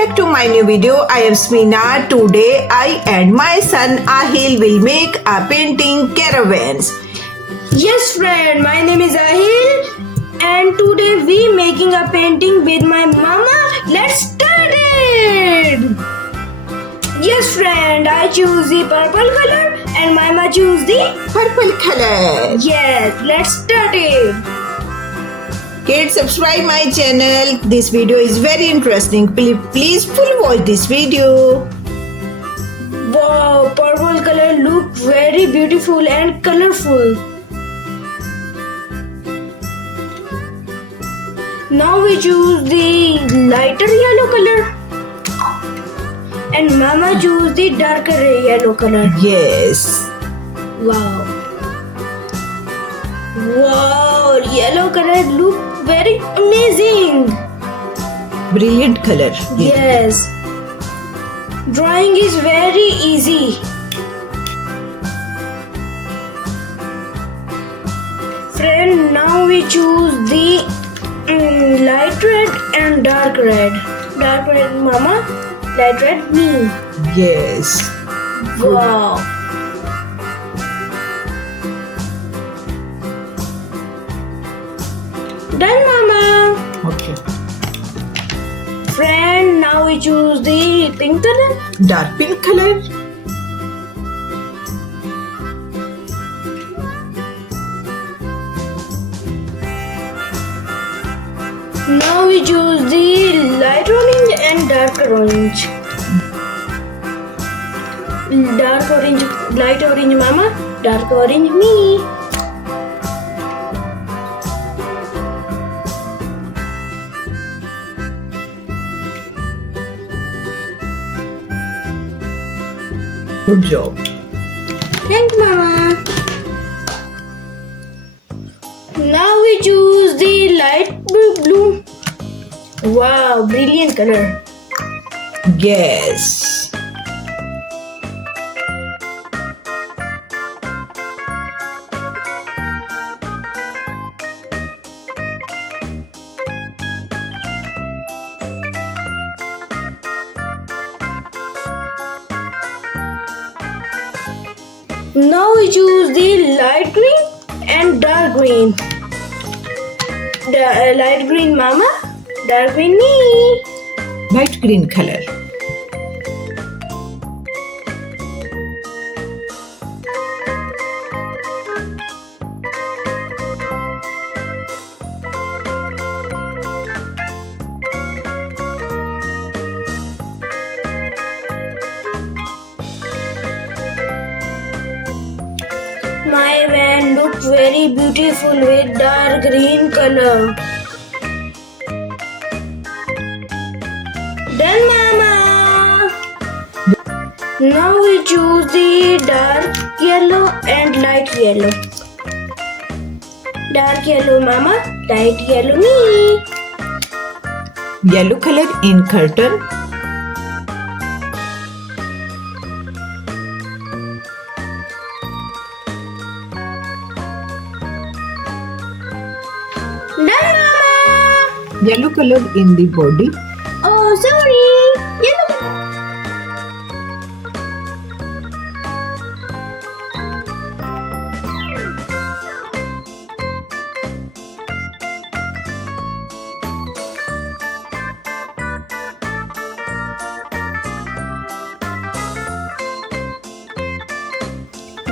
back to my new video. I am Samina. Today I and my son Ahil will make a painting caravans. Yes friend, my name is Ahil and today we making a painting with my mama. Let's start it! Yes friend, I choose the purple color and mama choose the Purple color. yes. Let's start it. Kids, subscribe my channel. This video is very interesting. Please full watch this video. Wow, purple color look very beautiful and colorful. Now we choose the lighter yellow color and mama choose the darker yellow color. Yes. Wow. Wow, yellow color look very amazing. Brilliant color. Yes. Drawing is very easy. Friend, now we choose the light red and dark red. Dark red mama, light red me. Yes. Wow. Done mama. Okay. Friend, now we choose the pink color. Dark pink color. Now we choose the light orange and dark orange. Dark orange, light orange mama, dark orange me. Good job. Thanks mama. Now we choose the light blue. Wow, brilliant color. Yes. Now we choose the light green and dark green. The light green mama, dark green me. Light green color. My van look very beautiful with dark green color. Done mama. Now we choose the dark yellow and light yellow. Dark yellow mama, light yellow me. Yellow color in curtain. Done mama. Yellow color in the body. Oh sorry. Yellow.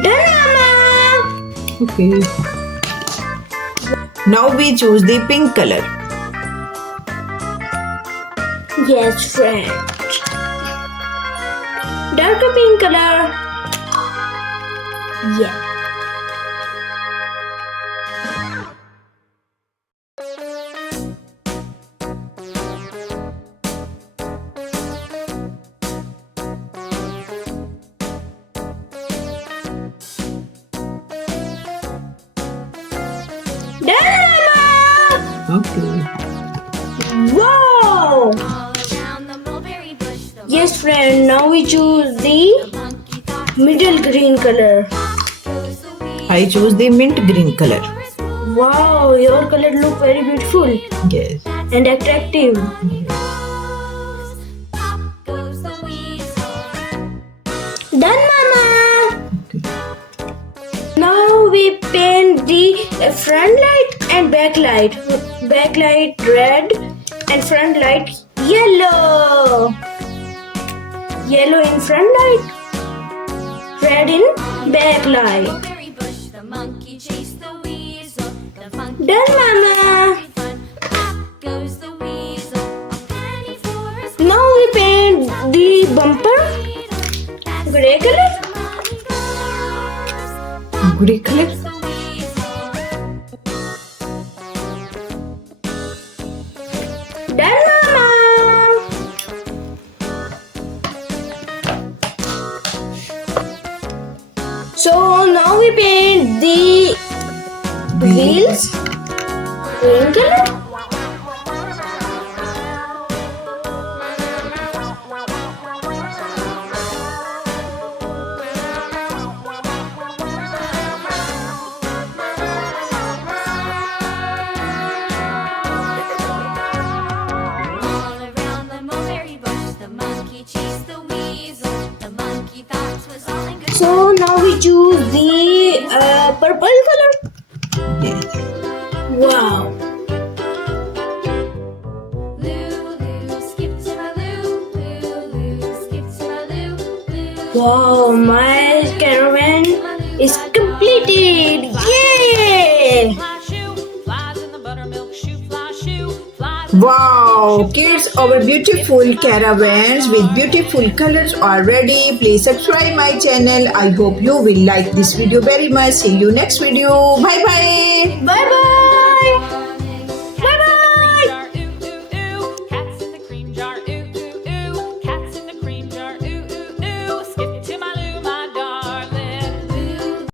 Done mama. Okay. Now we choose the pink color. Yes, friend. Darker pink color. Yeah. Done, mama. Okay. Wow. Yes, friend. Now we choose the middle green color. I choose the mint green color. Wow, your color look very beautiful Yes. and attractive. paint the front light and back light. Back light red and front light yellow. Yellow in front light, red in back light. Done, Mama. Now we paint the bumper gray color. Gray color. Done, Mama. So now we paint the wheels green color. So now we choose the purple color. Yeah. Wow. Wow, my caravan is completed. Yay! Wow, kids, our beautiful caravans with beautiful colors are ready. Please subscribe my channel. I hope you will like this video very much. See you next video. Bye bye. Bye bye.